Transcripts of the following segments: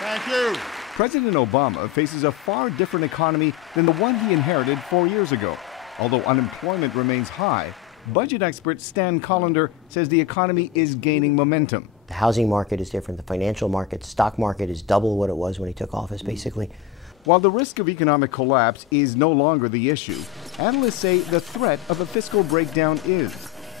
Thank you. President Obama faces a far different economy than the one he inherited 4 years ago. Although unemployment remains high, budget expert Stan Collender says the economy is gaining momentum. The housing market is different, the financial market, stock market is double what it was when he took office, basically. While the risk of economic collapse is no longer the issue, analysts say the threat of a fiscal breakdown is.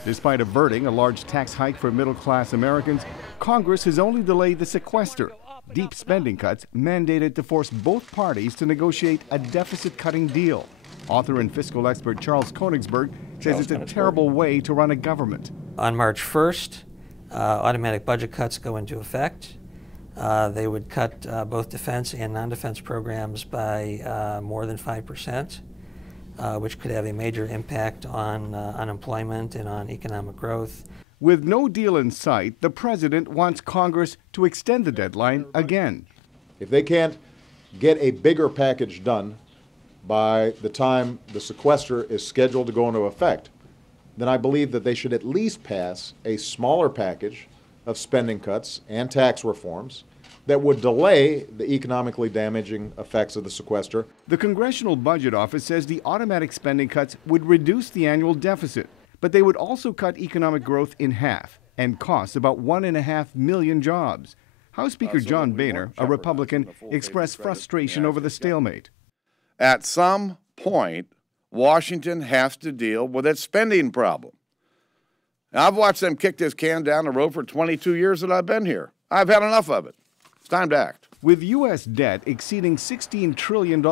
Despite averting a large tax hike for middle-class Americans, Congress has only delayed the sequester, deep spending cuts mandated to force both parties to negotiate a deficit-cutting deal. Author and fiscal expert Charles Koenigsberg says it's a terrible way to run a government. On March 1st, automatic budget cuts go into effect. They would cut both defense and non-defense programs by more than 5%, which could have a major impact on unemployment and on economic growth. With no deal in sight, the president wants Congress to extend the deadline again. If they can't get a bigger package done by the time the sequester is scheduled to go into effect, then I believe that they should at least pass a smaller package of spending cuts and tax reforms that would delay the economically damaging effects of the sequester. The Congressional Budget Office says the automatic spending cuts would reduce the annual deficit, but they would also cut economic growth in half and cost about 1.5 million jobs. House Speaker John Boehner, a Republican, expressed frustration over the stalemate. At some point, Washington has to deal with its spending problem. Now, I've watched them kick this can down the road for 22 years that I've been here. I've had enough of it. It's time to act. With U.S. debt exceeding $16 trillion,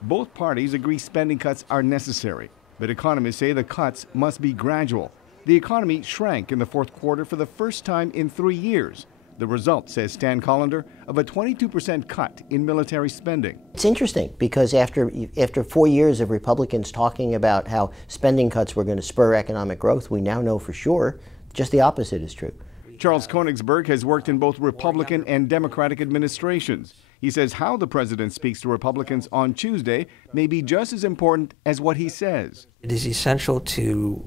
both parties agree spending cuts are necessary. But economists say the cuts must be gradual. The economy shrank in the fourth quarter for the first time in 3 years. The result, says Stan Collender, of a 22% cut in military spending. It's interesting because after 4 years of Republicans talking about how spending cuts were going to spur economic growth, we now know for sure just the opposite is true. Charles Koenigsberg has worked in both Republican and Democratic administrations. He says how the president speaks to Republicans on Tuesday may be just as important as what he says. It is essential to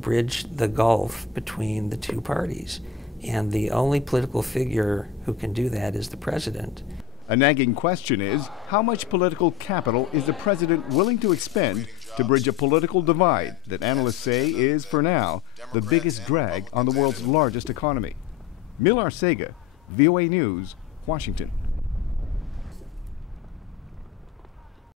bridge the gulf between the two parties. And the only political figure who can do that is the president. A nagging question is, how much political capital is the president willing to expend to bridge a political divide that analysts say is, for now, the biggest drag on the world's largest economy? Arcega, VOA News, Washington.